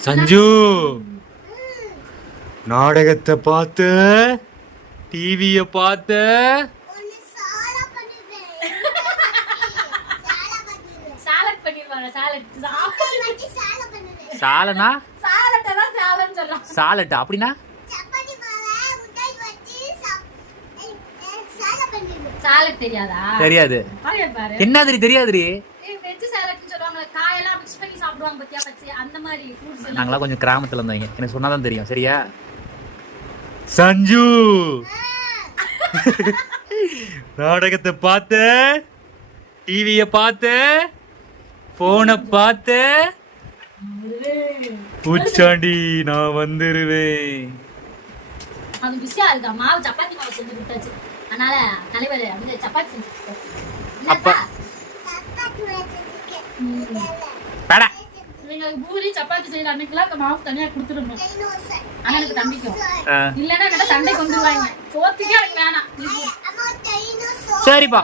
சஞ்சு நாடகத்தை பார்த்த டிவிய பார்த்த சாலனா சாலட் அப்படின்னா தெரியாது என்னது தெரியாதுரி நாங்களாம் கொஞ்சம் கிராமத்துல இருந்தவங்க எனக்கு சொன்னாதான் தெரியும் சரியா சஞ்சு நாடகத்தை பார்த்த டிவிய பார்த்த போனை பார்த்த பூச்சாண்டி நான் வந்துருவேன் அது பிஸியா இருக்கா மாவு சப்பாத்தி மாவு செஞ்சு கொடுத்தாச்சு அதனால தலைவர் வந்து சப்பாத்தி செஞ்சு அப்பா பட நீங்க பூரி சப்பாத்தி செய்யற அன்னைக்குலாம் அந்த மாவு தனியா கொடுத்துடணும் அண்ணனுக்கு தம்பிக்கும் இல்லன்னா என்ன சண்டை கொண்டு வருவாங்க சோத்துக்கே எனக்கு வேணாம் சரிப்பா